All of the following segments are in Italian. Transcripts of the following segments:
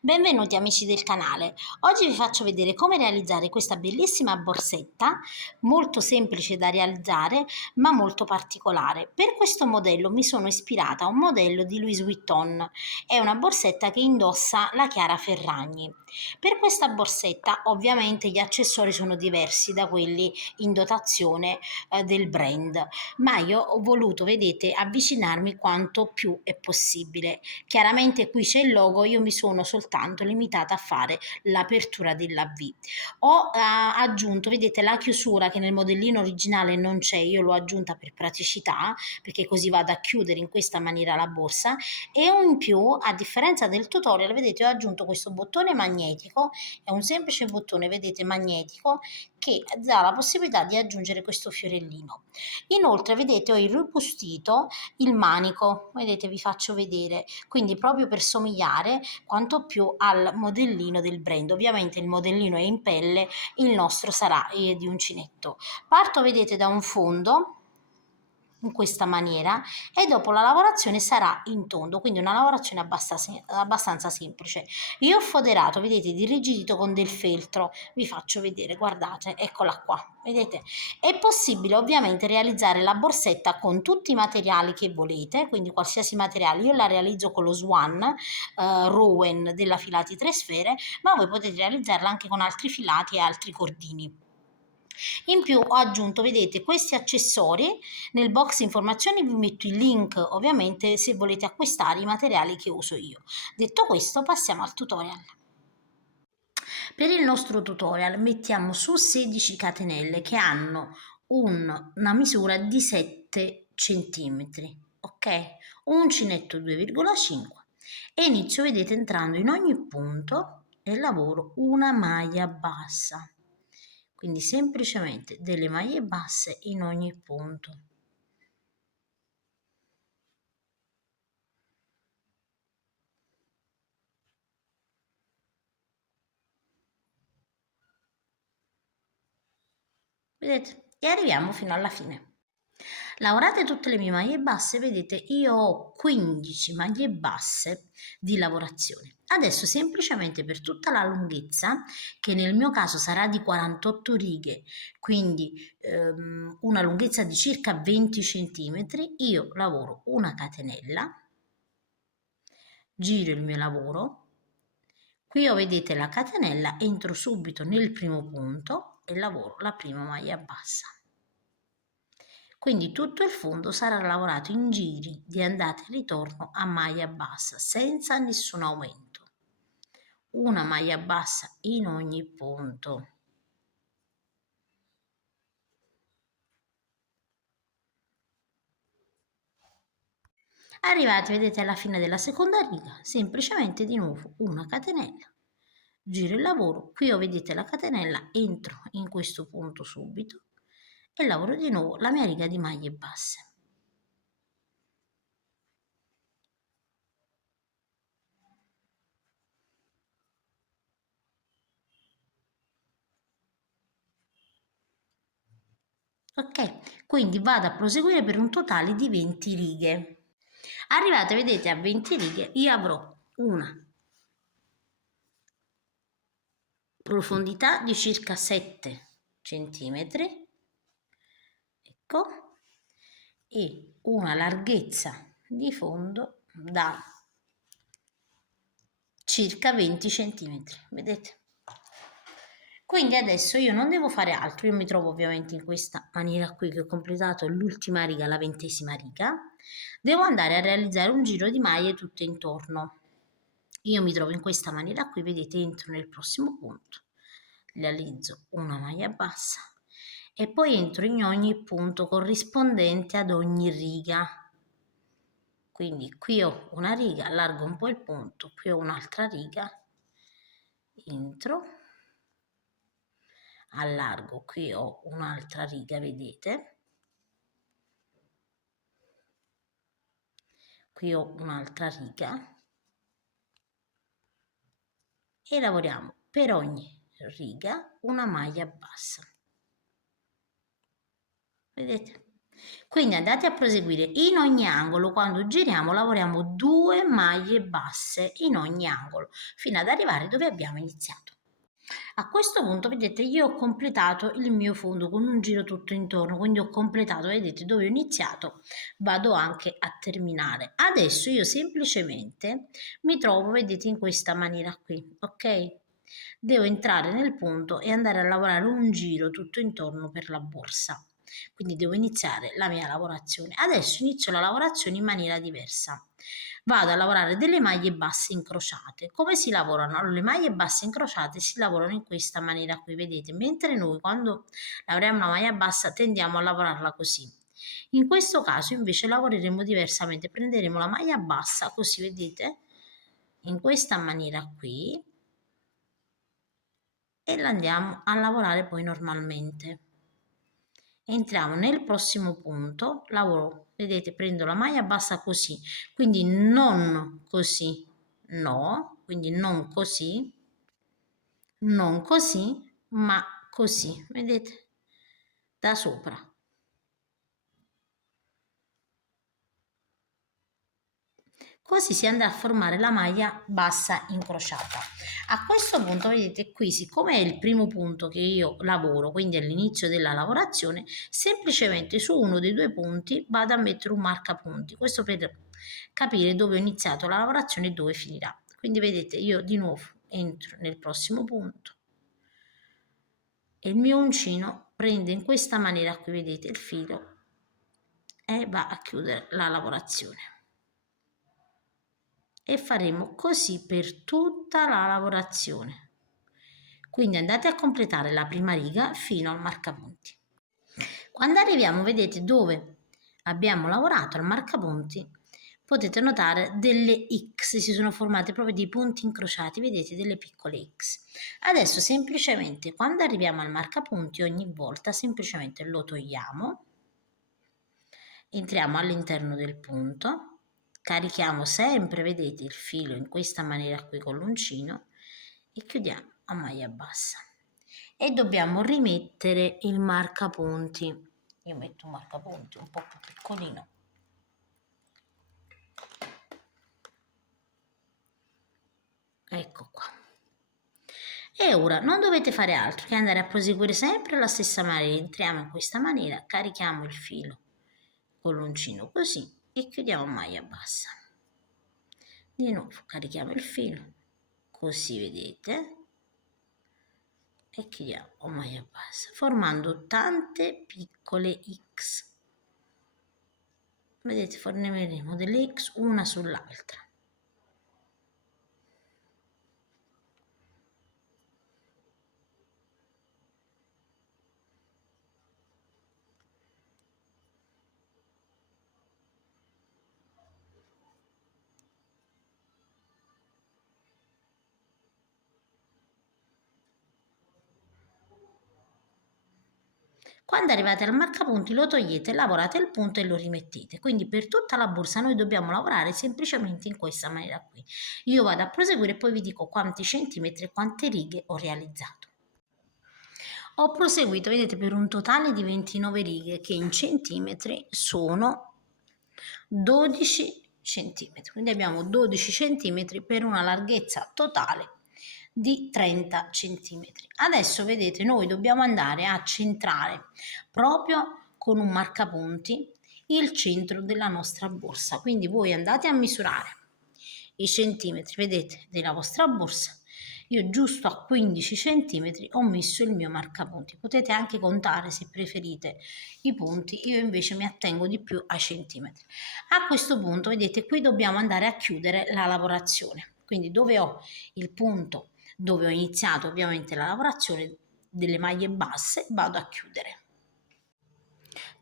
Benvenuti amici del canale. Oggi vi faccio vedere come realizzare questa bellissima borsetta, molto semplice da realizzare ma molto particolare. Per questo modello mi sono ispirata a un modello di Louis Vuitton. È una borsetta che indossa la Chiara Ferragni. Per questa borsetta ovviamente gli accessori sono diversi da quelli in dotazione del brand, ma io ho voluto, vedete, avvicinarmi quanto più è possibile. Chiaramente qui c'è il logo, io mi sono soltanto limitata a fare l'apertura della V. Ho aggiunto, vedete, la chiusura che nel modellino originale non c'è, io l'ho aggiunta per praticità, perché così vado a chiudere in questa maniera la borsa, e in più, a differenza del tutorial, vedete, ho aggiunto questo bottone magnetico, è un semplice bottone, vedete, magnetico, che dà la possibilità di aggiungere questo fiorellino. Inoltre, vedete, ho irrobustito il manico, vedete, vi faccio vedere, quindi proprio per somigliare quanto più al modellino del brand. Ovviamente il modellino è in pelle, il nostro sarà di uncinetto. Parto, vedete, da un fondo in questa maniera e dopo la lavorazione sarà in tondo, quindi una lavorazione abbastanza semplice. Io ho foderato, vedete, di rigidito con del feltro, vi faccio vedere, guardate, eccola qua, vedete. È possibile ovviamente realizzare la borsetta con tutti i materiali che volete, quindi qualsiasi materiale. Io la realizzo con lo Swan Rowan della Filati 3 Sfere, ma voi potete realizzarla anche con altri filati e altri cordini. In più ho aggiunto, vedete, questi accessori. Nel box informazioni vi metto il link, ovviamente, se volete acquistare i materiali che uso io. Detto questo, passiamo al tutorial. Per il nostro tutorial mettiamo su 16 catenelle che hanno una misura di 7 centimetri, ok? Uncinetto 2,5 e inizio, vedete, entrando in ogni punto e lavoro una maglia bassa. Quindi semplicemente delle maglie basse in ogni punto. Vedete? E arriviamo fino alla fine. Lavorate tutte le mie maglie basse, vedete, io ho 15 maglie basse di lavorazione. Adesso semplicemente per tutta la lunghezza, che nel mio caso sarà di 48 righe, quindi una lunghezza di circa 20 centimetri, io lavoro una catenella, giro il mio lavoro. Qui vedete la catenella, entro subito nel primo punto e lavoro la prima maglia bassa. Quindi tutto il fondo sarà lavorato in giri di andata e ritorno a maglia bassa, senza nessun aumento. Una maglia bassa in ogni punto. Arrivati, vedete, alla fine della seconda riga, semplicemente di nuovo una catenella. Giro il lavoro, qui vedete la catenella, entro in questo punto subito e lavoro di nuovo la mia riga di maglie basse. Ok, quindi vado a proseguire per un totale di 20 righe. Arrivate, vedete, a 20 righe, io avrò una profondità di circa 7 centimetri, ecco, e una larghezza di fondo da circa 20 centimetri, vedete? Quindi adesso io non devo fare altro, io mi trovo ovviamente in questa maniera qui che ho completato l'ultima riga, la 20ª riga, devo andare a realizzare un giro di maglie tutto intorno. Io mi trovo in questa maniera qui, vedete, entro nel prossimo punto, realizzo una maglia bassa e poi entro in ogni punto corrispondente ad ogni riga. Quindi qui ho una riga, allargo un po' il punto, qui ho un'altra riga, entro, allargo, qui ho un'altra riga, vedete? Qui ho un'altra riga e lavoriamo per ogni riga una maglia bassa. Vedete? Quindi andate a proseguire in ogni angolo, quando giriamo lavoriamo 2 maglie basse in ogni angolo, fino ad arrivare dove abbiamo iniziato. A questo punto vedete io ho completato il mio fondo con un giro tutto intorno, quindi ho completato, vedete dove ho iniziato, vado anche a terminare. Adesso io semplicemente mi trovo, vedete, in questa maniera qui, ok? Devo entrare nel punto e andare a lavorare un giro tutto intorno per la borsa. Quindi devo iniziare la mia lavorazione. Adesso inizio la lavorazione in maniera diversa. Vado a lavorare delle maglie basse incrociate. Come si lavorano? Allora, le maglie basse incrociate si lavorano in questa maniera qui, vedete? Mentre noi quando lavoriamo una maglia bassa tendiamo a lavorarla così. In questo caso invece lavoreremo diversamente. Prenderemo la maglia bassa, così vedete, in questa maniera qui e la andiamo a lavorare poi normalmente. Entriamo nel prossimo punto, lavoro, vedete, prendo la maglia bassa così, quindi non così, no, quindi non così, non così, ma così, vedete, da sopra. Così si andrà a formare la maglia bassa incrociata. A questo punto vedete qui, siccome è il primo punto che io lavoro, quindi all'inizio della lavorazione, semplicemente su uno dei due punti vado a mettere un marcapunti, questo per capire dove ho iniziato la lavorazione e dove finirà. Quindi vedete io di nuovo entro nel prossimo punto e il mio uncino prende in questa maniera qui, vedete, il filo e va a chiudere la lavorazione. E faremo così per tutta la lavorazione. Quindi andate a completare la prima riga fino al marcapunti. Quando arriviamo, vedete dove abbiamo lavorato al marcapunti, potete notare delle X, si sono formate proprio dei punti incrociati, vedete delle piccole X. Adesso semplicemente quando arriviamo al marcapunti ogni volta semplicemente lo togliamo, entriamo all'interno del punto, carichiamo sempre, vedete, il filo in questa maniera qui con l'uncino e chiudiamo a maglia bassa. E dobbiamo rimettere il marcapunti. Io metto un marcapunti un po' più piccolino. Ecco qua. E ora non dovete fare altro che andare a proseguire sempre la stessa maniera. Entriamo in questa maniera, carichiamo il filo con l'uncino così e chiudiamo a maglia bassa. Di nuovo carichiamo il filo, così vedete, e chiudiamo a maglia bassa, formando tante piccole X. Vedete, formeremo delle X una sull'altra. Quando arrivate al marcapunti lo togliete, lavorate il punto e lo rimettete. Quindi per tutta la borsa noi dobbiamo lavorare semplicemente in questa maniera qui. Io vado a proseguire e poi vi dico quanti centimetri e quante righe ho realizzato. Ho proseguito, vedete, per un totale di 29 righe che in centimetri sono 12 centimetri. Quindi abbiamo 12 centimetri per una larghezza totale di 30 centimetri. Adesso vedete, noi dobbiamo andare a centrare proprio con un marcapunti il centro della nostra borsa. Quindi voi andate a misurare i centimetri, vedete, della vostra borsa. Io giusto a 15 centimetri ho messo il mio marcapunti. Potete anche contare se preferite i punti, io invece mi attengo di più ai centimetri. A questo punto, vedete, qui dobbiamo andare a chiudere la lavorazione. Quindi dove ho il punto dove ho iniziato ovviamente la lavorazione delle maglie basse, vado a chiudere.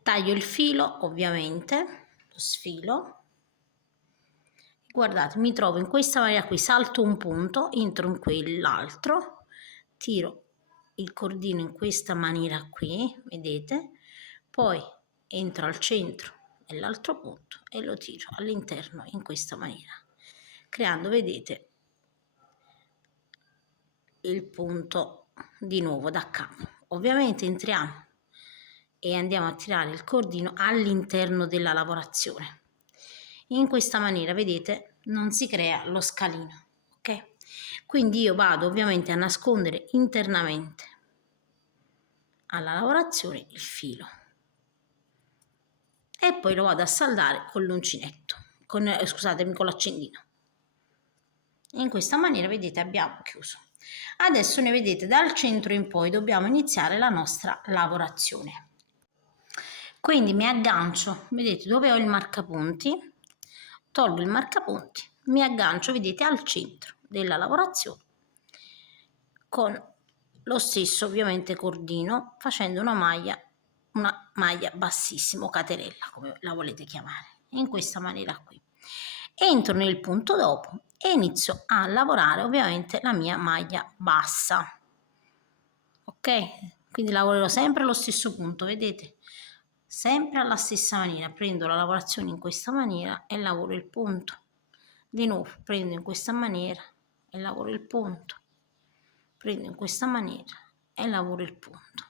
Taglio il filo, ovviamente, lo sfilo. Guardate, mi trovo in questa maniera qui, salto un punto, entro in quell'altro, tiro il cordino in questa maniera qui, vedete? Poi entro al centro dell'altro punto e lo tiro all'interno in questa maniera, creando, vedete, il punto di nuovo da capo. Ovviamente entriamo e andiamo a tirare il cordino all'interno della lavorazione. In questa maniera, vedete, non si crea lo scalino, ok? Quindi io vado ovviamente a nascondere internamente alla lavorazione il filo e poi lo vado a saldare con l'uncinetto, scusatemi, con l'accendino. In questa maniera, vedete, abbiamo chiuso. Adesso ne vedete dal centro in poi dobbiamo iniziare la nostra lavorazione. Quindi mi aggancio, vedete, dove ho il marcapunti, tolgo il marcapunti, mi aggancio, vedete, al centro della lavorazione con lo stesso ovviamente cordino, facendo una maglia bassissima, catenella come la volete chiamare, in questa maniera qui. Entro nel punto dopo e inizio a lavorare ovviamente la mia maglia bassa, ok? Quindi lavorerò sempre allo stesso punto, vedete, sempre alla stessa maniera. Prendo la lavorazione in questa maniera e lavoro il punto, di nuovo prendo in questa maniera e lavoro il punto, prendo in questa maniera e lavoro il punto,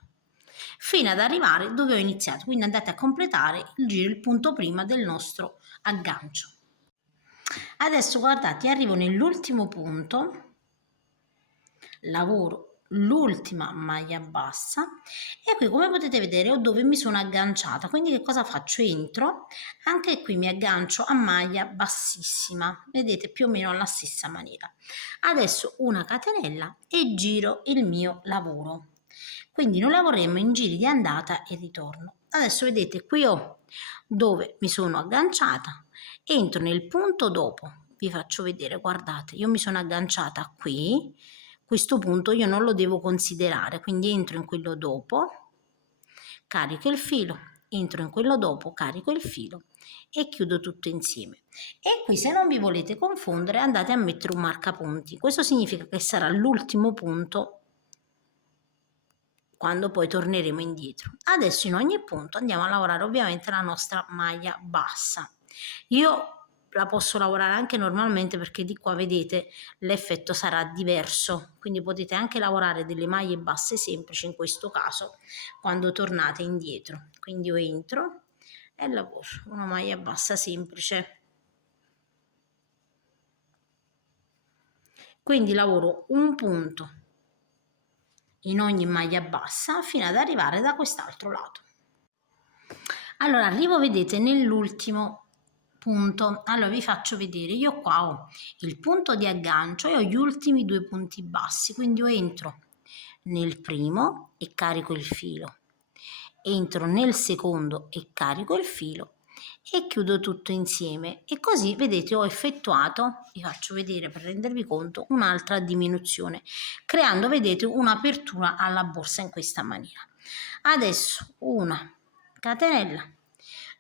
fino ad arrivare dove ho iniziato. Quindi andate a completare il giro, il punto prima del nostro aggancio. Adesso guardate, arrivo nell'ultimo punto, lavoro l'ultima maglia bassa e qui, come potete vedere, ho dove mi sono agganciata. Quindi che cosa faccio? Entro, anche qui mi aggancio a maglia bassissima, vedete, più o meno alla stessa maniera. Adesso una catenella e giro il mio lavoro. Quindi noi lavoreremo in giri di andata e ritorno. Adesso vedete, qui ho dove mi sono agganciata, entro nel punto dopo, vi faccio vedere, guardate, io mi sono agganciata qui, questo punto io non lo devo considerare, quindi entro in quello dopo, carico il filo, entro in quello dopo, carico il filo e chiudo tutto insieme. E qui, se non vi volete confondere, andate a mettere un marcapunti. Questo significa che sarà l'ultimo punto quando poi torneremo indietro. Adesso in ogni punto andiamo a lavorare ovviamente la nostra maglia bassa. Io la posso lavorare anche normalmente perché di qua vedete l'effetto sarà diverso, quindi potete anche lavorare delle maglie basse semplici in questo caso quando tornate indietro. Quindi io entro e lavoro una maglia bassa semplice, quindi lavoro un punto in ogni maglia bassa fino ad arrivare da quest'altro lato. Allora arrivo, vedete, nell'ultimo punto. Allora vi faccio vedere, io qua ho il punto di aggancio e ho gli ultimi due punti bassi, quindi io entro nel primo e carico il filo, entro nel secondo e carico il filo e chiudo tutto insieme, e così vedete ho effettuato, vi faccio vedere per rendervi conto, un'altra diminuzione, creando, vedete, un'apertura alla borsa in questa maniera. Adesso una catenella,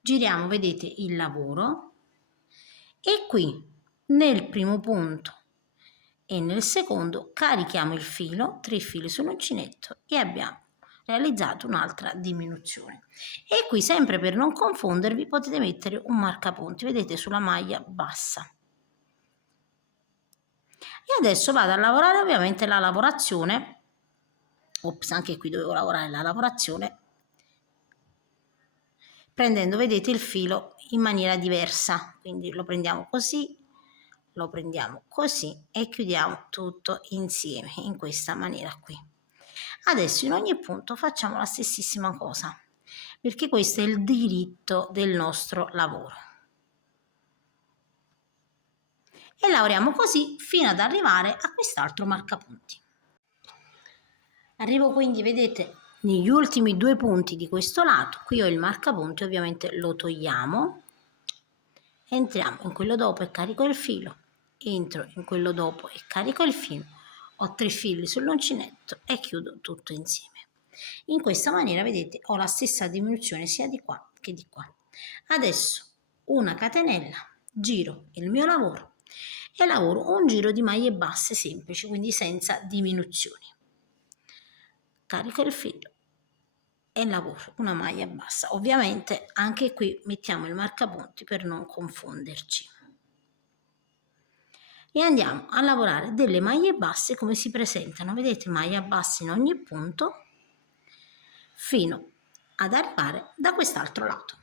giriamo, vedete, il lavoro e qui nel primo punto e nel secondo carichiamo il filo, 3 fili sull'uncinetto, e abbiamo realizzato un'altra diminuzione. E qui, sempre per non confondervi, potete mettere un marcapunti, vedete, sulla maglia bassa. E adesso vado a lavorare ovviamente la lavorazione. Ops, anche qui dovevo lavorare la lavorazione prendendo, vedete, il filo in maniera diversa, quindi lo prendiamo così, lo prendiamo così e chiudiamo tutto insieme in questa maniera qui. Adesso in ogni punto facciamo la stessissima cosa, perché questo è il diritto del nostro lavoro, e lavoriamo così fino ad arrivare a quest'altro marcapunti. Arrivo quindi, vedete, negli ultimi due punti di questo lato, qui ho il marcapunti, ovviamente lo togliamo, entriamo in quello dopo e carico il filo, entro in quello dopo e carico il filo, ho 3 fili sull'uncinetto e chiudo tutto insieme. In questa maniera, vedete, ho la stessa diminuzione sia di qua che di qua. Adesso una catenella, giro il mio lavoro e lavoro un giro di maglie basse semplici, quindi senza diminuzioni. Carico il filo e lavoro una maglia bassa. Ovviamente anche qui mettiamo il marcapunti per non confonderci. E andiamo a lavorare delle maglie basse come si presentano, vedete, maglia bassa in ogni punto fino ad arrivare da quest'altro lato.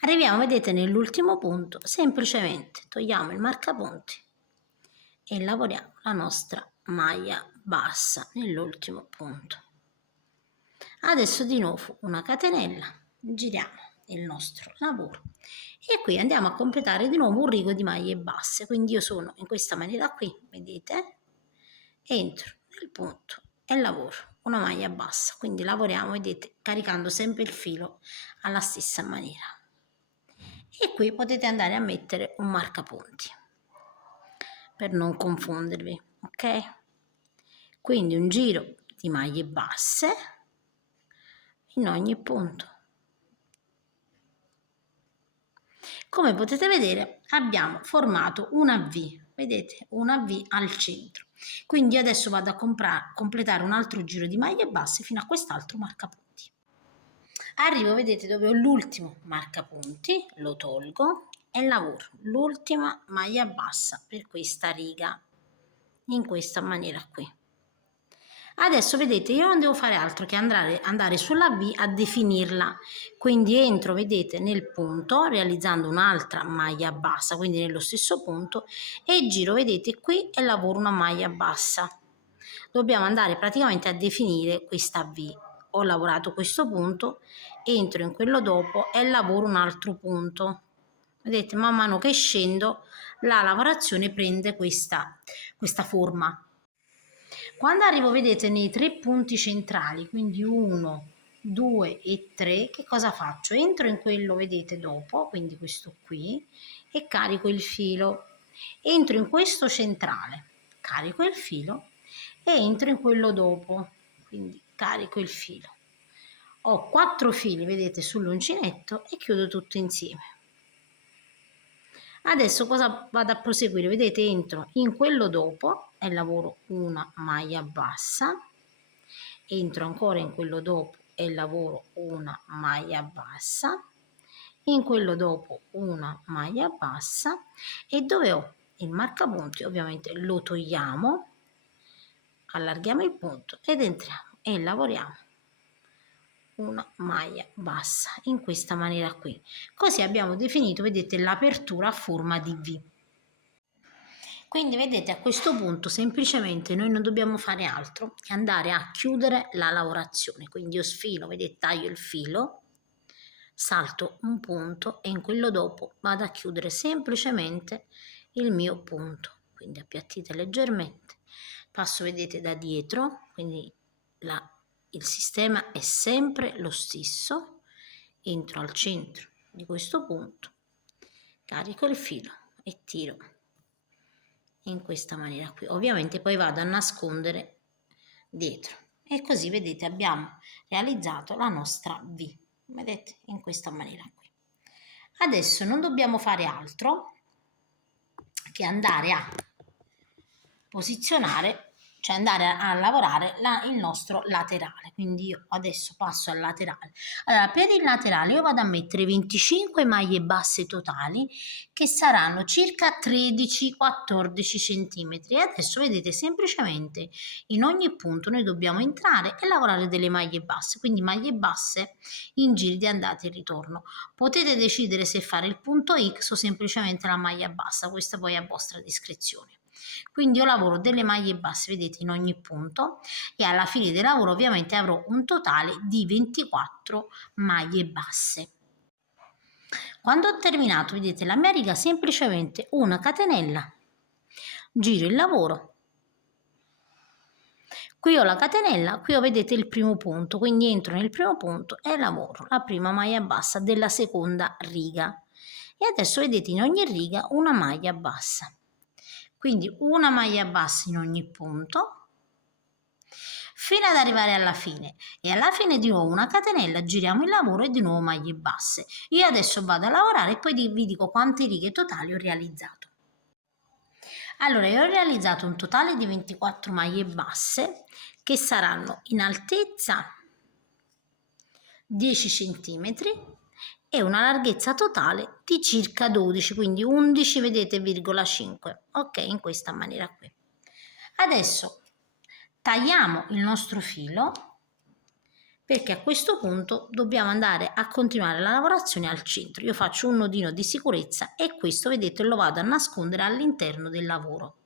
Arriviamo, vedete, nell'ultimo punto, semplicemente togliamo il marcapunti e lavoriamo la nostra maglia bassa nell'ultimo punto. Adesso di nuovo una catenella, giriamo il nostro lavoro e qui andiamo a completare di nuovo un rigo di maglie basse, quindi io sono in questa maniera qui, vedete, entro nel punto e lavoro una maglia bassa, quindi lavoriamo, vedete, caricando sempre il filo alla stessa maniera. E qui potete andare a mettere un marcapunti per non confondervi, ok? Quindi un giro di maglie basse in ogni punto. Come potete vedere abbiamo formato una V, vedete, una V al centro. Quindi adesso vado a completare un altro giro di maglie basse fino a quest'altro marcapunti. Arrivo, vedete, dove ho l'ultimo marcapunti, lo tolgo e lavoro l'ultima maglia bassa per questa riga in questa maniera qui. Adesso vedete, io non devo fare altro che andare sulla V a definirla, quindi entro, vedete, nel punto realizzando un'altra maglia bassa, quindi nello stesso punto, e giro, vedete, qui e lavoro una maglia bassa. Dobbiamo andare praticamente a definire questa V. Ho lavorato questo punto, entro in quello dopo e lavoro un altro punto. Vedete, man mano che scendo la lavorazione prende questa forma. Quando arrivo, vedete, nei 3 punti centrali, quindi 1, 2 e 3, che cosa faccio? Entro in quello, vedete, dopo, quindi questo qui, e carico il filo. Entro in questo centrale, carico il filo e entro in quello dopo, quindi carico il filo. Ho 4 fili, vedete, sull'uncinetto e chiudo tutto insieme. Adesso cosa vado a proseguire? Vedete, entro in quello dopo e lavoro una maglia bassa, entro ancora in quello dopo e lavoro una maglia bassa, in quello dopo una maglia bassa e dove ho il marcapunti ovviamente lo togliamo, allarghiamo il punto ed entriamo e lavoriamo una maglia bassa in questa maniera qui. Così abbiamo definito, vedete, l'apertura a forma di V. Quindi vedete, a questo punto semplicemente noi non dobbiamo fare altro che andare a chiudere la lavorazione. Quindi io sfilo, vedete, taglio il filo, salto un punto e in quello dopo vado a chiudere semplicemente il mio punto. Quindi appiattite leggermente, passo, vedete, da dietro, quindi il sistema è sempre lo stesso, entro al centro di questo punto, carico il filo e tiro in questa maniera qui. Ovviamente poi vado a nascondere dietro e così, vedete, abbiamo realizzato la nostra V, vedete, in questa maniera qui. Adesso non dobbiamo fare altro che andare a posizionare, cioè andare a lavorare il nostro laterale. Quindi io adesso passo al laterale. Allora, per il laterale io vado a mettere 25 maglie basse totali che saranno circa 13-14 centimetri. E adesso vedete, semplicemente in ogni punto noi dobbiamo entrare e lavorare delle maglie basse, quindi maglie basse in giri di andata e ritorno. Potete decidere se fare il punto X o semplicemente la maglia bassa, questa poi è a vostra discrezione. Quindi io lavoro delle maglie basse, vedete, in ogni punto e alla fine del lavoro ovviamente avrò un totale di 24 maglie basse. Quando ho terminato, vedete, la mia riga, semplicemente una catenella, giro il lavoro. Qui ho la catenella, qui ho, vedete, il primo punto, quindi entro nel primo punto e lavoro la prima maglia bassa della seconda riga. E adesso vedete in ogni riga una maglia bassa. Quindi una maglia bassa in ogni punto fino ad arrivare alla fine e alla fine di nuovo una catenella, giriamo il lavoro e di nuovo maglie basse. Io adesso vado a lavorare e poi vi dico quante righe totali ho realizzato. Allora, io ho realizzato un totale di 24 maglie basse che saranno in altezza 10 cm e una larghezza totale di circa 12, quindi 11, vedete, virgola 5, ok, in questa maniera qui. Adesso tagliamo il nostro filo perché a questo punto dobbiamo andare a continuare la lavorazione al centro. Io faccio un nodino di sicurezza e questo, vedete, lo vado a nascondere all'interno del lavoro.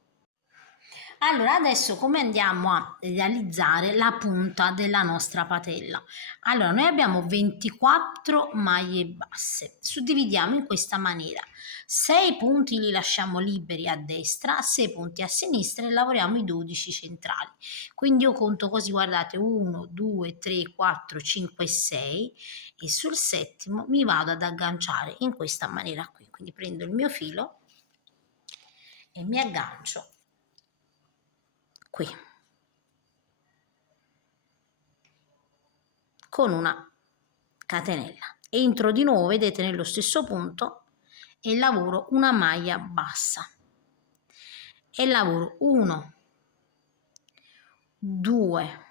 Allora, adesso come andiamo a realizzare la punta della nostra patella? Allora, noi abbiamo 24 maglie basse, suddividiamo in questa maniera. 6 punti li lasciamo liberi a destra, 6 punti a sinistra e lavoriamo i 12 centrali. Quindi io conto così, guardate, 1, 2, 3, 4, 5, 6 e sul settimo mi vado ad agganciare in questa maniera qui. Quindi prendo il mio filo e mi aggancio qui con una catenella, entro di nuovo, vedete, nello stesso punto e lavoro una maglia bassa e lavoro 1, 2,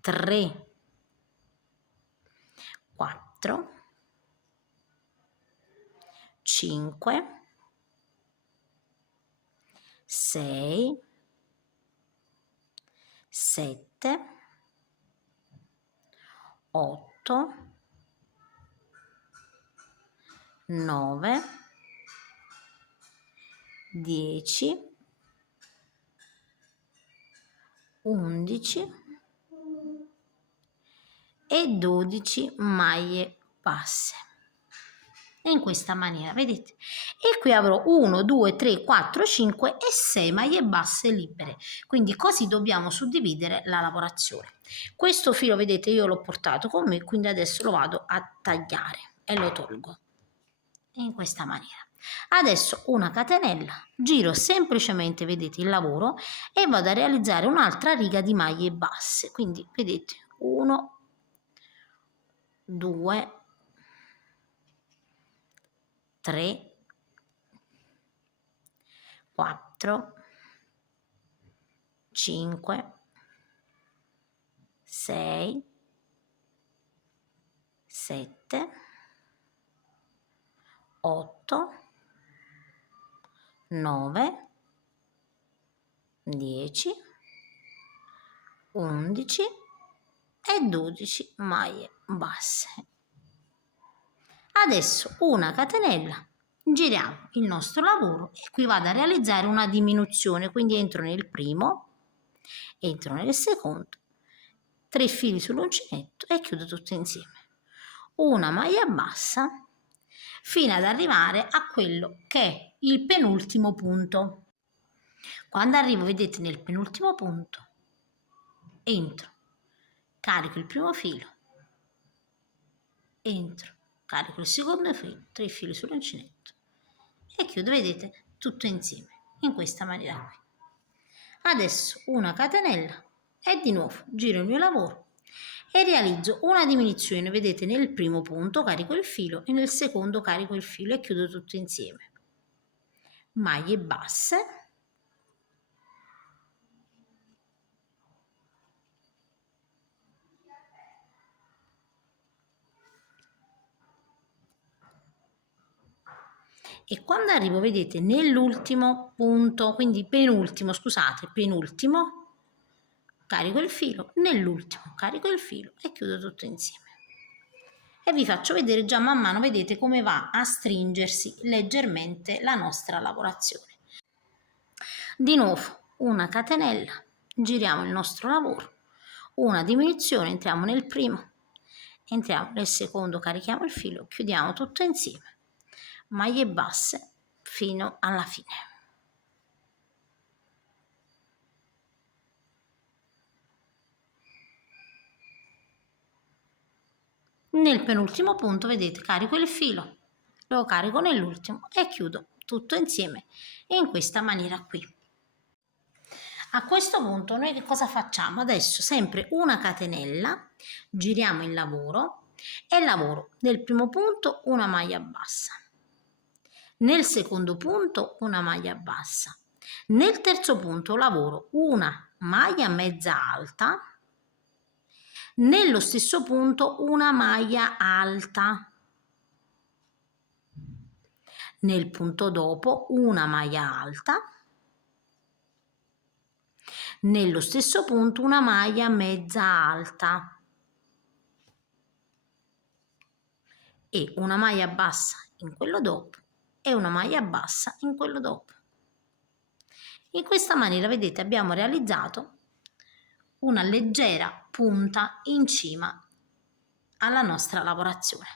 3, 4, 5, 6, 7, 8, 9, 10, 11 e 12 maglie basse. In questa maniera, vedete? E qui avrò 1, 2, 3, 4, 5 e 6 maglie basse libere. Quindi così dobbiamo suddividere la lavorazione. Questo filo, vedete, io l'ho portato con me, quindi adesso lo vado a tagliare e lo tolgo in questa maniera. Adesso una catenella, giro semplicemente, vedete, il lavoro e vado a realizzare un'altra riga di maglie basse. Quindi vedete, 1, 2, 3, 4, 5, 6, 7, 8, 9, 10, 11 e 12 maglie basse. Adesso una catenella, giriamo il nostro lavoro e qui vado a realizzare una diminuzione, quindi entro nel primo, entro nel secondo, 3 fili sull'uncinetto e chiudo tutto insieme. Una maglia bassa fino ad arrivare a quello che è il penultimo punto. Quando arrivo, vedete, nel penultimo punto, entro, carico il primo filo, entro, carico il secondo filo, 3 fili sull'uncinetto e chiudo, vedete, tutto insieme in questa maniera qui. Adesso una catenella e di nuovo giro il mio lavoro e realizzo una diminuzione, vedete, nel primo punto carico il filo e nel secondo carico il filo e chiudo tutto insieme. Maglie basse, e quando arrivo, vedete, nell'ultimo punto, quindi penultimo, scusate, penultimo, carico il filo, nell'ultimo carico il filo e chiudo tutto insieme. E vi faccio vedere già man mano, vedete, come va a stringersi leggermente la nostra lavorazione. Di nuovo una catenella, giriamo il nostro lavoro, una diminuzione, entriamo nel primo, entriamo nel secondo, carichiamo il filo, chiudiamo tutto insieme, maglie basse fino alla fine. Nel penultimo punto, vedete, carico il filo, lo carico nell'ultimo e chiudo tutto insieme in questa maniera qui. A questo punto noi che cosa facciamo? Adesso sempre una catenella, giriamo il lavoro e lavoro nel primo punto una maglia bassa, nel secondo punto una maglia bassa, nel terzo punto lavoro una maglia mezza alta, nello stesso punto una maglia alta, nel punto dopo una maglia alta, nello stesso punto una maglia mezza alta e una maglia bassa in quello dopo e una maglia bassa in quello dopo. In questa maniera, vedete, abbiamo realizzato una leggera punta in cima alla nostra lavorazione.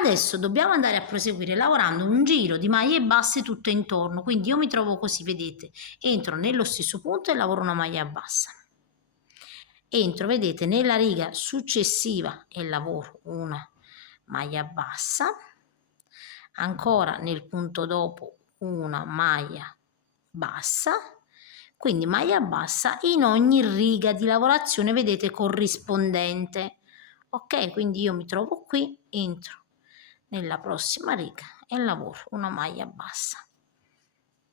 Adesso dobbiamo andare a proseguire lavorando un giro di maglie basse tutto intorno, quindi io mi trovo così, vedete, entro nello stesso punto e lavoro una maglia bassa. Entro, vedete, nella riga successiva e lavoro una maglia bassa, ancora nel punto dopo una maglia bassa, quindi maglia bassa in ogni riga di lavorazione, vedete, corrispondente. Ok, quindi io mi trovo qui, entro nella prossima riga e lavoro una maglia bassa.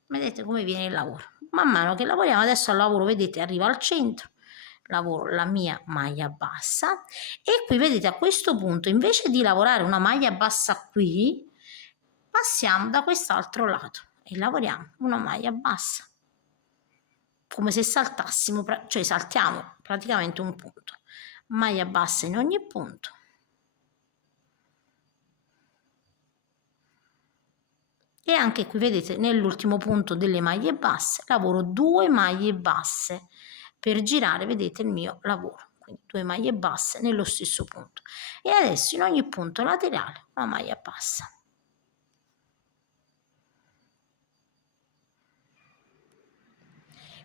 Vedete come viene il lavoro? Man mano che lavoriamo, adesso al lavoro, vedete, arrivo al centro, lavoro la mia maglia bassa e qui, vedete, a questo punto, invece di lavorare una maglia bassa qui, passiamo da quest'altro lato e lavoriamo una maglia bassa, come se saltassimo, cioè saltiamo praticamente un punto, maglia bassa in ogni punto. E anche qui, vedete, nell'ultimo punto delle maglie basse lavoro 2 maglie basse per girare, vedete, il mio lavoro, quindi 2 maglie basse nello stesso punto. E adesso in ogni punto laterale una maglia bassa.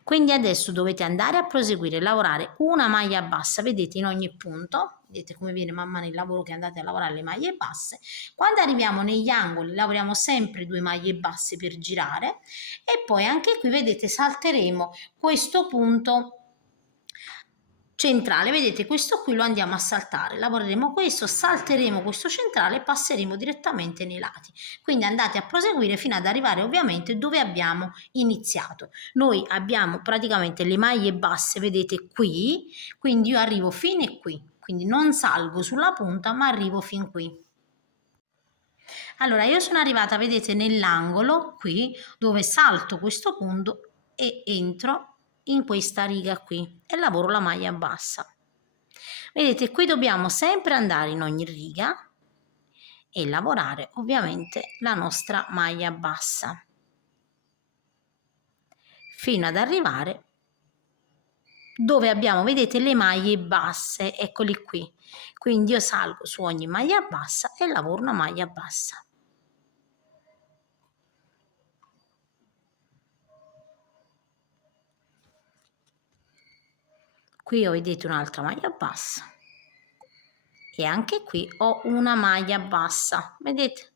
Quindi adesso dovete andare a proseguire, lavorare una maglia bassa, vedete, in ogni punto, vedete come viene man mano il lavoro che andate a lavorare le maglie basse. Quando arriviamo negli angoli lavoriamo sempre 2 maglie basse per girare e poi anche qui, vedete, salteremo questo punto centrale, vedete, questo qui lo andiamo a saltare, lavoreremo questo, salteremo questo centrale e passeremo direttamente nei lati. Quindi andate a proseguire fino ad arrivare ovviamente dove abbiamo iniziato. Noi abbiamo praticamente le maglie basse, vedete, qui, quindi io arrivo fino a qui, quindi non salgo sulla punta ma arrivo fin qui. Allora io sono arrivata, vedete, nell'angolo qui dove salto questo punto e entro in questa riga qui e lavoro la maglia bassa. Vedete, qui dobbiamo sempre andare in ogni riga e lavorare ovviamente la nostra maglia bassa fino ad arrivare dove abbiamo, vedete, le maglie basse, eccoli qui. Quindi io salgo su ogni maglia bassa e lavoro una maglia bassa. Qui ho, vedete, un'altra maglia bassa e anche qui ho una maglia bassa, vedete,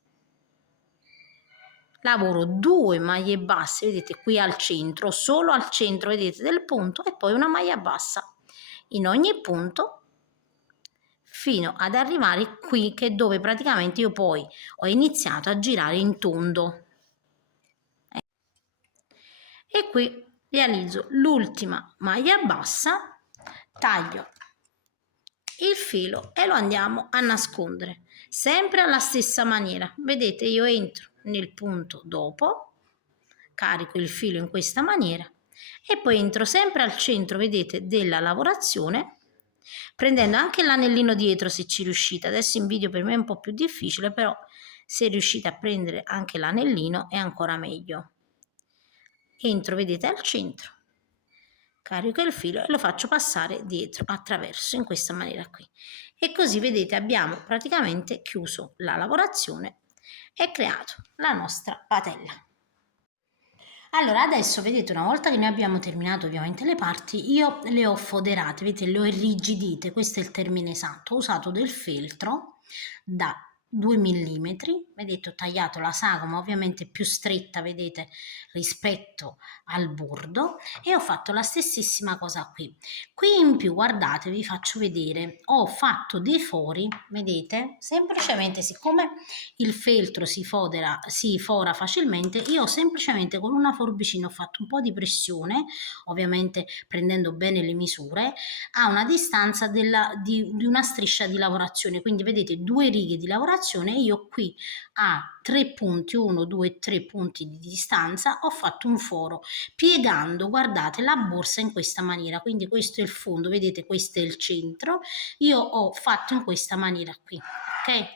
lavoro 2 maglie basse, vedete, qui al centro, solo al centro, vedete, del punto e poi una maglia bassa in ogni punto fino ad arrivare qui, che è dove praticamente io poi ho iniziato a girare in tondo e qui realizzo l'ultima maglia bassa, taglio il filo e lo andiamo a nascondere sempre alla stessa maniera. Vedete, io entro nel punto dopo, carico il filo in questa maniera e poi entro sempre al centro, vedete, della lavorazione, prendendo anche l'anellino dietro se ci riuscite. Adesso in video per me è un po' più difficile, però se riuscite a prendere anche l'anellino è ancora meglio. Entro, vedete, al centro, carico il filo e lo faccio passare dietro attraverso in questa maniera qui e così, vedete, abbiamo praticamente chiuso la lavorazione e creato la nostra patella. Allora adesso, vedete, una volta che noi abbiamo terminato ovviamente le parti, io le ho foderate, vedete, le ho irrigidite, questo è il termine esatto. Ho usato del feltro da 2 mm, vedete, ho tagliato la sagoma ovviamente più stretta, vedete, rispetto al bordo e ho fatto la stessissima cosa qui. Qui in più, guardate, vi faccio vedere, ho fatto dei fori, vedete, semplicemente siccome il feltro si fora facilmente, io semplicemente con una forbicina ho fatto un po' di pressione, ovviamente prendendo bene le misure, a una distanza di una striscia di lavorazione, quindi vedete 2 righe di lavorazione lavorazione, io qui a 3 punti, 1, 2, 3 punti di distanza ho fatto un foro piegando, guardate, la borsa in questa maniera, quindi questo è il fondo, vedete, questo è il centro, io ho fatto in questa maniera qui, ok?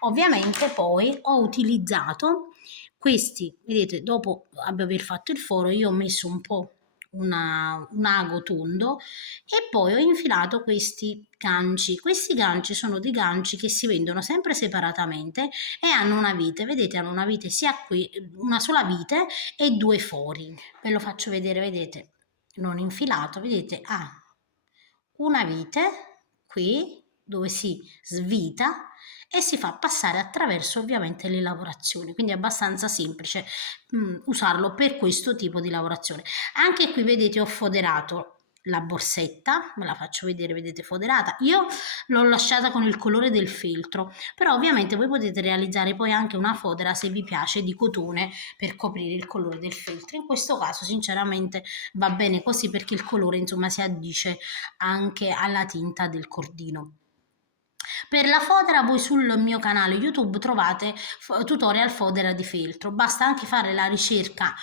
Ovviamente poi ho utilizzato questi, vedete, dopo aver fatto il foro io ho messo un po' un ago tondo e poi ho infilato questi ganci. Questi ganci sono dei ganci che si vendono sempre separatamente e hanno una vite, vedete, hanno una vite sia qui, una sola vite e due fori. Ve lo faccio vedere, vedete, non infilato, vedete, ha una vite qui dove si svita e si fa passare attraverso ovviamente le lavorazioni, quindi è abbastanza semplice usarlo per questo tipo di lavorazione. Anche qui vedete ho foderato la borsetta, ve la faccio vedere, vedete foderata, io l'ho lasciata con il colore del feltro, però ovviamente voi potete realizzare poi anche una fodera se vi piace di cotone per coprire il colore del feltro. In questo caso sinceramente va bene così perché il colore insomma si addice anche alla tinta del cordino. Per la fodera voi sul mio canale YouTube trovate tutorial fodera di feltro, basta anche fare la ricerca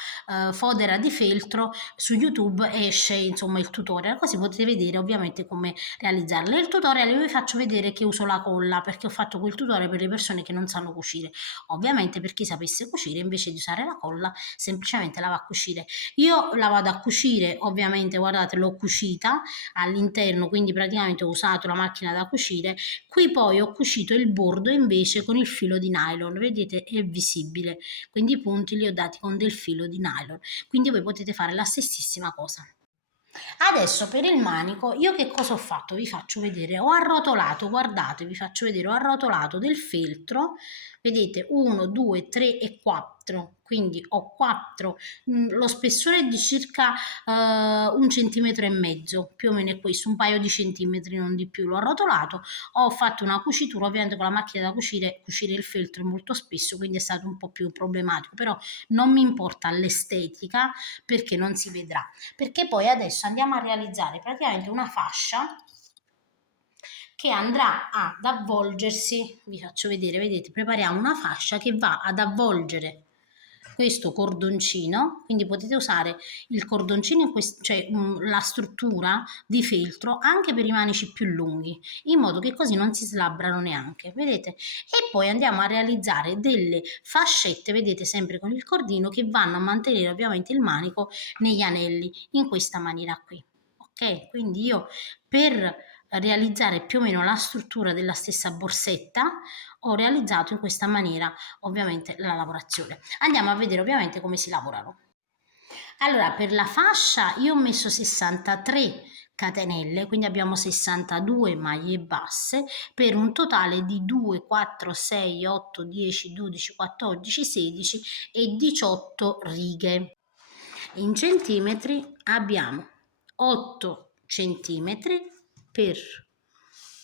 fodera di feltro su YouTube, esce insomma il tutorial, così potete vedere ovviamente come realizzarla. Nel tutorial io vi faccio vedere che uso la colla perché ho fatto quel tutorial per le persone che non sanno cucire, ovviamente per chi sapesse cucire invece di usare la colla semplicemente la va a cucire. Io la vado a cucire, ovviamente guardate l'ho cucita all'interno, quindi praticamente ho usato la macchina da cucire. Qui poi ho cucito il bordo invece con il filo di nylon, vedete è visibile, quindi i punti li ho dati con del filo di nylon, quindi voi potete fare la stessissima cosa. Adesso per il manico io che cosa ho fatto? Vi faccio vedere, ho arrotolato, guardate, vi faccio vedere, ho arrotolato del feltro, vedete 1, 2, 3 e 4, quindi ho 4, lo spessore è di circa 1,5 cm, più o meno è questo, un paio di centimetri, non di più, l'ho arrotolato, ho fatto una cucitura, ovviamente con la macchina da cucire il feltro è molto spesso, quindi è stato un po' più problematico, però non mi importa l'estetica perché non si vedrà, perché poi adesso andiamo a realizzare praticamente una fascia che andrà ad avvolgersi, vi faccio vedere, vedete, prepariamo una fascia che va ad avvolgere questo cordoncino, quindi potete usare il cordoncino in cioè la struttura di feltro anche per i manici più lunghi, in modo che così non si slabbrano neanche, vedete? E poi andiamo a realizzare delle fascette, vedete, sempre con il cordino, che vanno a mantenere ovviamente il manico negli anelli, in questa maniera qui. Ok? Quindi io per realizzare più o meno la struttura della stessa borsetta ho realizzato in questa maniera ovviamente la lavorazione. Andiamo a vedere ovviamente come si lavorano. Allora, per la fascia io ho messo 63 catenelle, quindi abbiamo 62 maglie basse per un totale di 2, 4, 6, 8, 10, 12, 14, 16 e 18 righe. In centimetri abbiamo 8 centimetri per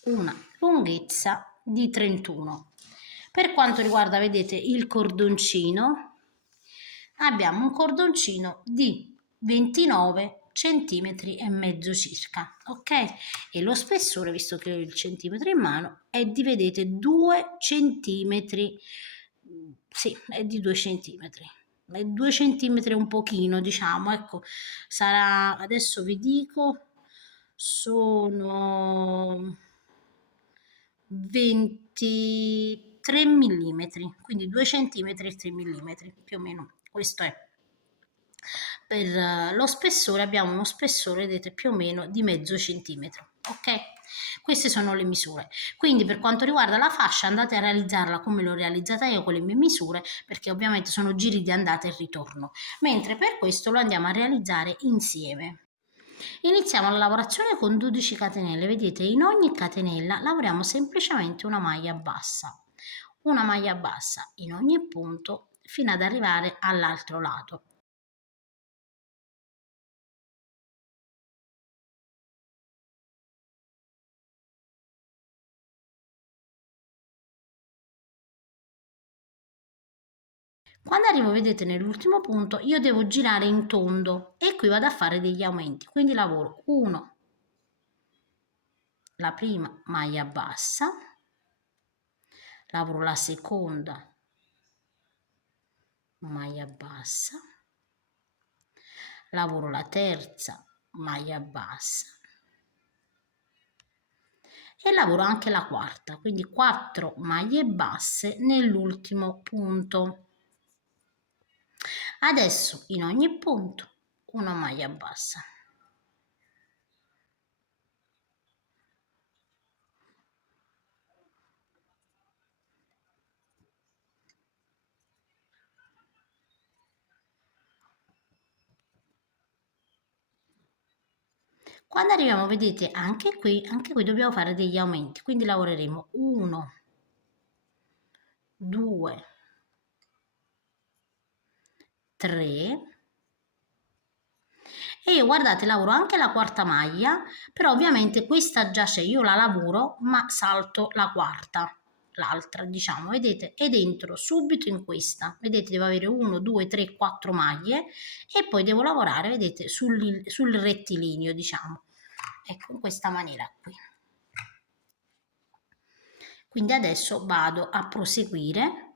una lunghezza di 31. Per quanto riguarda, vedete, il cordoncino, abbiamo un cordoncino di 29 centimetri e mezzo circa, ok? E lo spessore, visto che ho il centimetro in mano, è di, vedete, 2 centimetri, sì, è di 2 centimetri. 2 centimetri un pochino, diciamo, ecco, sarà, adesso vi dico, sono 23 millimetri, quindi 2 centimetri e 3 millimetri, più o meno, questo è. Per lo spessore abbiamo uno spessore, vedete, più o meno di mezzo centimetro, ok? Queste sono le misure. Quindi per quanto riguarda la fascia andate a realizzarla come l'ho realizzata io con le mie misure, perché ovviamente sono giri di andata e ritorno, mentre per questo lo andiamo a realizzare insieme. Iniziamo la lavorazione con 12 catenelle, vedete, in ogni catenella lavoriamo semplicemente una maglia bassa in ogni punto fino ad arrivare all'altro lato. Quando arrivo, vedete, nell'ultimo punto, io devo girare in tondo e qui vado a fare degli aumenti. Quindi lavoro 1, la prima maglia bassa, lavoro la seconda maglia bassa, lavoro la terza maglia bassa e lavoro anche la quarta, quindi 4 maglie basse nell'ultimo punto. Adesso in ogni punto una maglia bassa. Quando arriviamo, vedete, anche qui dobbiamo fare degli aumenti, quindi lavoreremo 1, 2, 3 e io, guardate, lavoro anche la quarta maglia, però ovviamente questa già c'è, io la lavoro ma salto la quarta, l'altra, diciamo, vedete, ed entro subito in questa, vedete, devo avere 1, 2, 3, 4 maglie e poi devo lavorare, vedete, sul rettilineo, diciamo, ecco, in questa maniera qui. Quindi adesso vado a proseguire.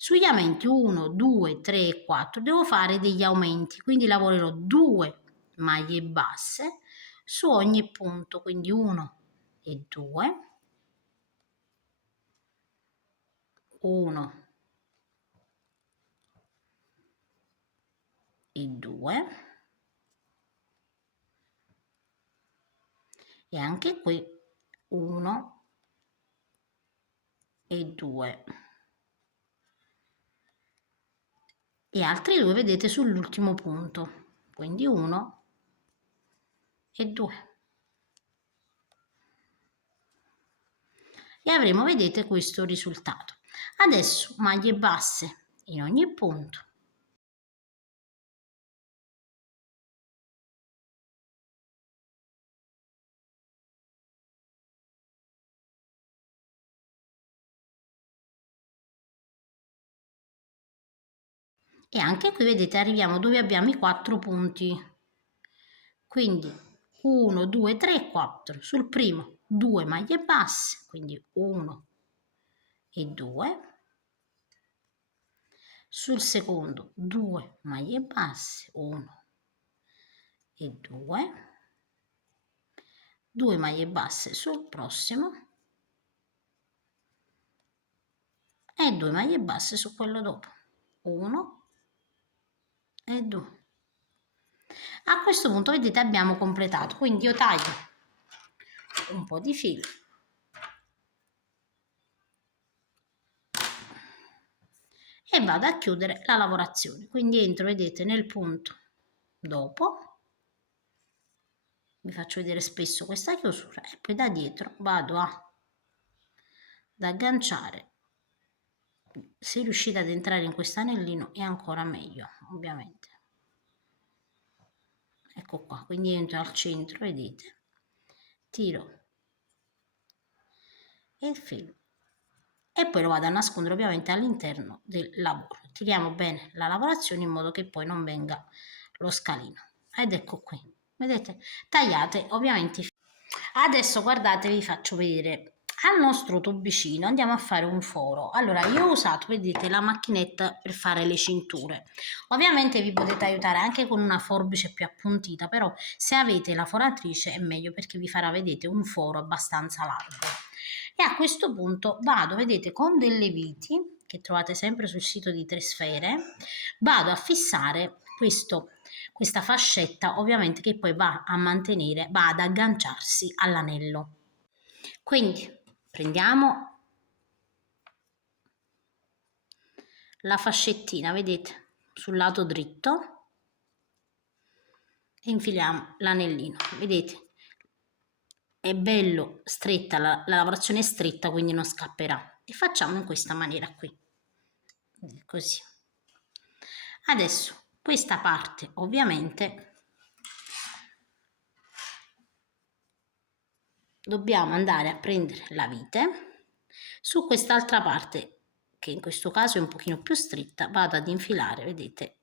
Sugli aumenti 1, 2, 3, 4 devo fare degli aumenti, quindi lavorerò 2 maglie basse su ogni punto, quindi 1 e 2, 1 e 2 e anche qui 1 e 2 e altri 2, vedete, sull'ultimo punto, quindi 1 e 2 e avremo, vedete, questo risultato. Adesso maglie basse in ogni punto, e anche qui, vedete, arriviamo dove abbiamo i 4 punti, quindi 1, 2, 3, 4 sul primo, 2 maglie basse, quindi 1 e 2, sul secondo 2 maglie basse, 1 e 2, 2 maglie basse sul prossimo e 2 maglie basse su quello dopo, 1 e 2. A questo punto, vedete, abbiamo completato, quindi io taglio un po' di filo e vado a chiudere la lavorazione, quindi entro, vedete, nel punto dopo, vi faccio vedere spesso questa chiusura e poi da dietro vado ad agganciare. Se riuscite ad entrare in questo anellino è ancora meglio, ovviamente. Ecco qua, quindi entro al centro, vedete, tiro il filo e poi lo vado a nascondere ovviamente all'interno del lavoro. Tiriamo bene la lavorazione in modo che poi non venga lo scalino. Ed ecco qui, vedete, tagliate ovviamente. Adesso, guardate, vi faccio vedere. Al nostro tubicino andiamo a fare un foro. Allora, io ho usato, vedete, la macchinetta per fare le cinture. Ovviamente vi potete aiutare anche con una forbice più appuntita, però se avete la foratrice è meglio perché vi farà, vedete, un foro abbastanza largo. E a questo punto vado, vedete, con delle viti che trovate sempre sul sito di Tresfere, vado a fissare questa fascetta, ovviamente, che poi va a mantenere, va ad agganciarsi all'anello. Quindi prendiamo la fascettina, vedete, sul lato dritto e infiliamo l'anellino, vedete, è bello stretta, la lavorazione è stretta, quindi non scapperà, e facciamo in questa maniera qui, così. Adesso questa parte ovviamente dobbiamo andare a prendere la vite. Su quest'altra parte, che in questo caso è un pochino più stretta, vado ad infilare, vedete,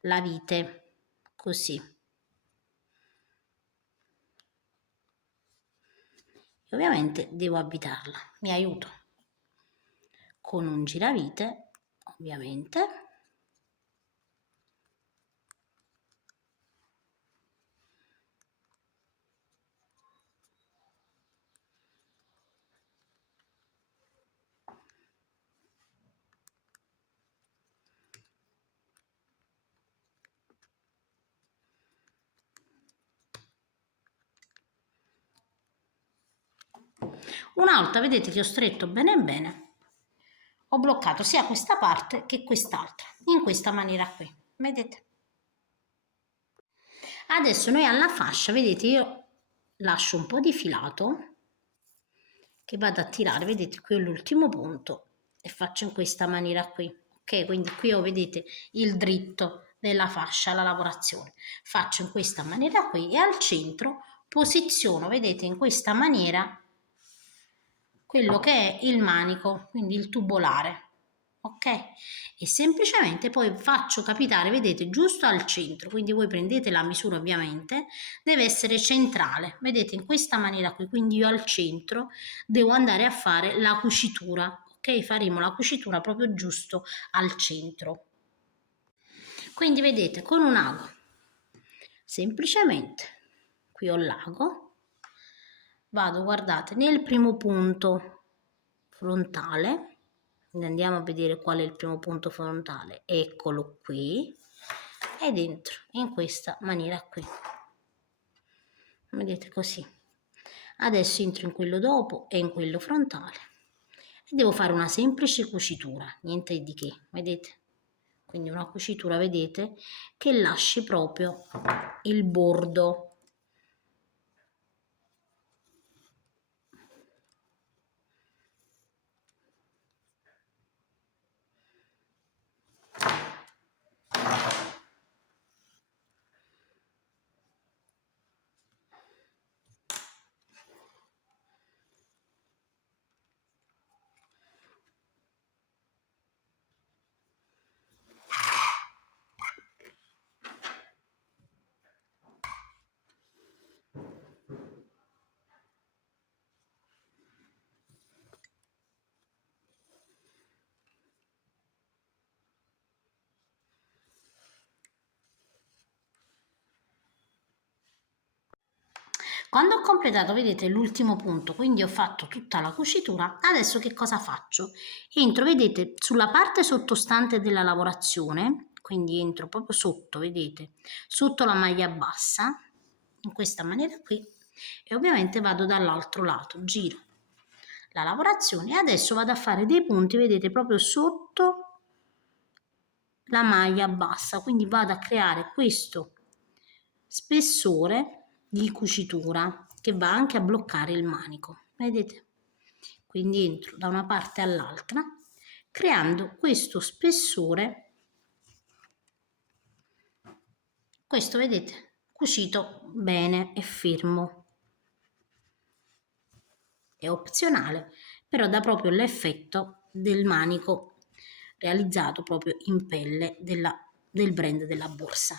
la vite così. E ovviamente devo avvitarla. Mi aiuto con un giravite, ovviamente. Una volta vedete che ho stretto bene bene, ho bloccato sia questa parte che quest'altra, in questa maniera qui, vedete? Adesso noi alla fascia, vedete, io lascio un po' di filato che vado a tirare, vedete, qui ho l'ultimo punto e faccio in questa maniera qui, ok? Quindi qui ho, vedete, il dritto della fascia, la lavorazione. Faccio in questa maniera qui e al centro posiziono, vedete, in questa maniera quello che è il manico, quindi il tubolare, ok? E semplicemente poi faccio capitare, vedete, giusto al centro, quindi voi prendete la misura ovviamente, deve essere centrale, vedete, in questa maniera qui, quindi io al centro devo andare a fare la cucitura, ok? Faremo la cucitura proprio giusto al centro. Quindi vedete, con un ago, semplicemente, qui ho l'ago, vado, guardate, nel primo punto frontale, quindi andiamo a vedere qual è il primo punto frontale, eccolo qui, e dentro in questa maniera qui, vedete, così. Adesso entro in quello dopo e in quello frontale e devo fare una semplice cucitura, niente di che, vedete, quindi una cucitura, vedete, che lasci proprio il bordo. Quando ho completato, vedete, l'ultimo punto, quindi ho fatto tutta la cucitura, adesso che cosa faccio? Entro, vedete, sulla parte sottostante della lavorazione, quindi entro proprio sotto, vedete, sotto la maglia bassa, in questa maniera qui, e ovviamente vado dall'altro lato, giro la lavorazione e adesso vado a fare dei punti, vedete, proprio sotto la maglia bassa, quindi vado a creare questo spessore di cucitura che va anche a bloccare il manico, vedete? Quindi entro da una parte all'altra creando questo spessore, questo vedete, cucito bene e fermo. È opzionale, però dà proprio l'effetto del manico realizzato proprio in pelle del brand della borsa.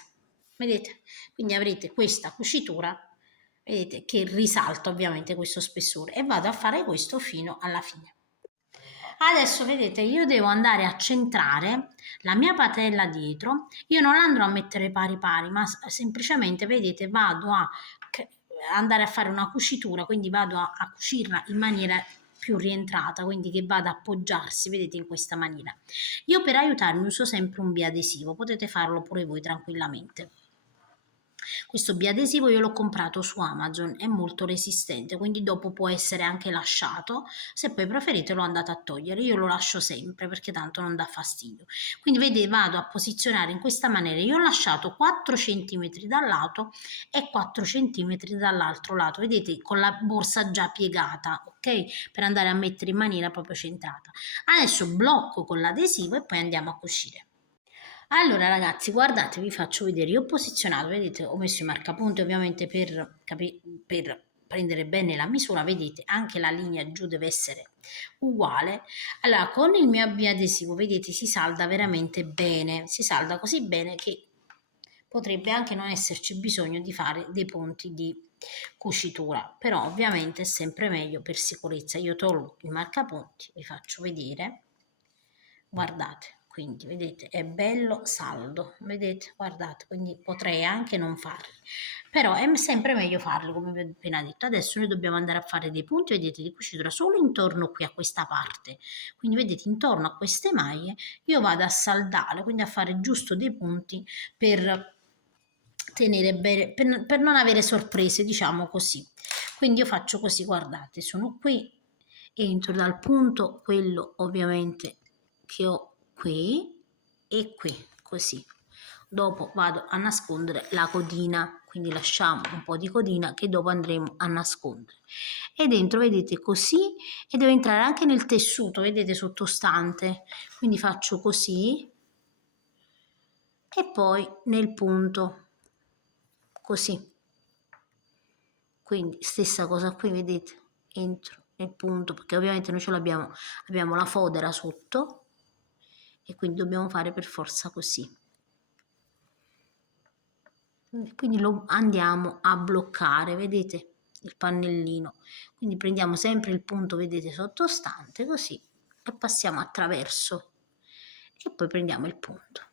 Vedete? Quindi avrete questa cucitura, vedete, che risalta ovviamente questo spessore e vado a fare questo fino alla fine. Adesso vedete, io devo andare a centrare la mia patella dietro, io non andrò a mettere pari pari, ma semplicemente, vedete, vado a andare a fare una cucitura, quindi vado a cucirla in maniera più rientrata, quindi che vada a appoggiarsi, vedete, in questa maniera. Io per aiutarmi uso sempre un biadesivo, potete farlo pure voi tranquillamente. Questo biadesivo io l'ho comprato su Amazon, è molto resistente, quindi dopo può essere anche lasciato, se poi preferite lo andate a togliere, io lo lascio sempre perché tanto non dà fastidio. Quindi vedete, vado a posizionare in questa maniera, io ho lasciato 4 cm dal lato e 4 cm dall'altro lato, vedete, con la borsa già piegata, ok? Per andare a mettere in maniera proprio centrata. Adesso blocco con l'adesivo e poi andiamo a cucire. Allora ragazzi, guardate, vi faccio vedere, io ho posizionato, vedete, ho messo i marcapunti ovviamente per prendere bene la misura, vedete anche la linea giù deve essere uguale. Allora con il mio biadesivo vedete si salda veramente bene, si salda così bene che potrebbe anche non esserci bisogno di fare dei punti di cucitura, però ovviamente è sempre meglio per sicurezza. Io tolgo il marcapunti, vi faccio vedere, guardate, quindi vedete è bello saldo, vedete, guardate, quindi potrei anche non farli, però è sempre meglio farli come vi ho appena detto. Adesso noi dobbiamo andare a fare dei punti, vedete, di cucitura solo intorno qui a questa parte, quindi vedete intorno a queste maglie io vado a saldare, quindi a fare giusto dei punti per tenere bene, per non avere sorprese, diciamo così. Quindi io faccio così, guardate, sono qui, entro dal punto quello ovviamente che ho qui e qui, così. Dopo vado a nascondere la codina, quindi lasciamo un po' di codina che dopo andremo a nascondere. E dentro vedete così, e devo entrare anche nel tessuto, vedete sottostante, quindi faccio così e poi nel punto così, quindi stessa cosa qui, vedete, entro nel punto perché ovviamente noi ce l'abbiamo, abbiamo la fodera sotto e quindi dobbiamo fare per forza così, quindi lo andiamo a bloccare, vedete il pannellino, quindi prendiamo sempre il punto, vedete, sottostante così e passiamo attraverso e poi prendiamo il punto.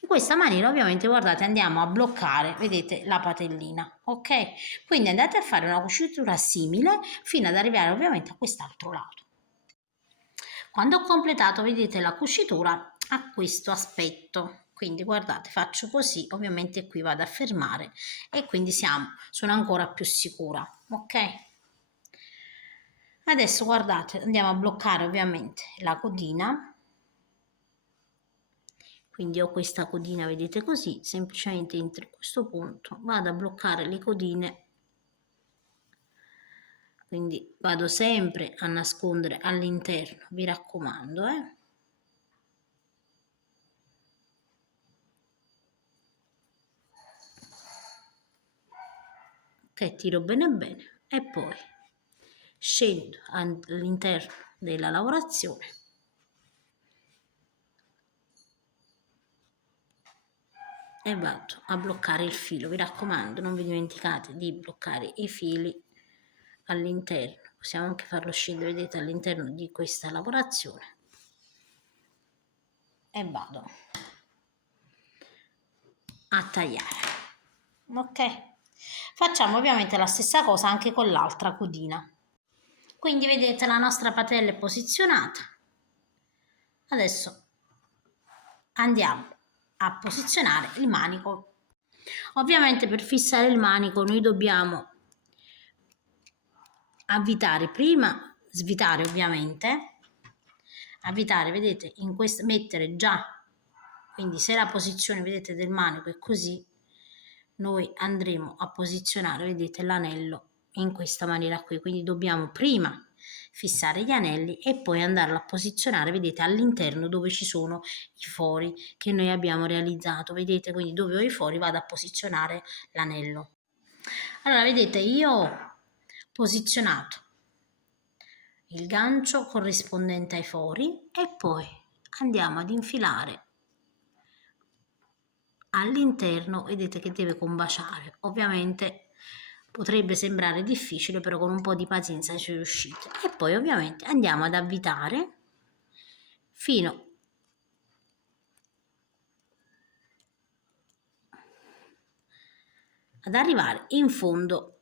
In questa maniera ovviamente guardate andiamo a bloccare, vedete, la patellina, ok? Quindi andate a fare una cucitura simile fino ad arrivare ovviamente a quest'altro lato. Quando ho completato vedete la cucitura a questo aspetto, quindi guardate faccio così, ovviamente qui vado a fermare e quindi sono ancora più sicura, ok? Adesso guardate andiamo a bloccare ovviamente la codina. Quindi ho questa codina, vedete così, semplicemente entro in questo punto, vado a bloccare le codine, quindi vado sempre a nascondere all'interno, vi raccomando, Ok, tiro bene bene e poi scendo all'interno della lavorazione e vado a bloccare il filo, vi raccomando non vi dimenticate di bloccare i fili all'interno, possiamo anche farlo scendere, vedete, all'interno di questa lavorazione e vado a tagliare, ok? Facciamo ovviamente la stessa cosa anche con l'altra codina, quindi vedete la nostra patella è posizionata, adesso andiamo a posizionare il manico. Ovviamente per fissare il manico noi dobbiamo avvitare prima, svitare ovviamente, avvitare, vedete, in questo, mettere già, quindi se la posizione, vedete, del manico è così, noi andremo a posizionare, vedete, l'anello in questa maniera qui, quindi dobbiamo prima fissare gli anelli e poi andarlo a posizionare, vedete, all'interno dove ci sono i fori che noi abbiamo realizzato, vedete, quindi dove ho i fori vado a posizionare l'anello. Allora, vedete, io ho posizionato il gancio corrispondente ai fori e poi andiamo ad infilare all'interno, vedete che deve combaciare, ovviamente potrebbe sembrare difficile però con un po' di pazienza ci riuscite e poi ovviamente andiamo ad avvitare fino ad arrivare in fondo .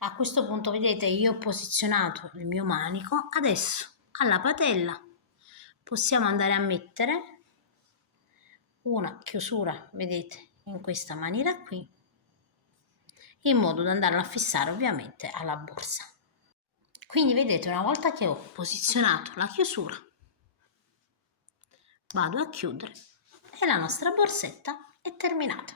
A questo punto vedete io ho posizionato il mio manico, adesso alla patella possiamo andare a mettere una chiusura, vedete, in questa maniera qui, in modo da andarla a fissare ovviamente alla borsa. Quindi vedete, una volta che ho posizionato la chiusura, vado a chiudere e la nostra borsetta è terminata.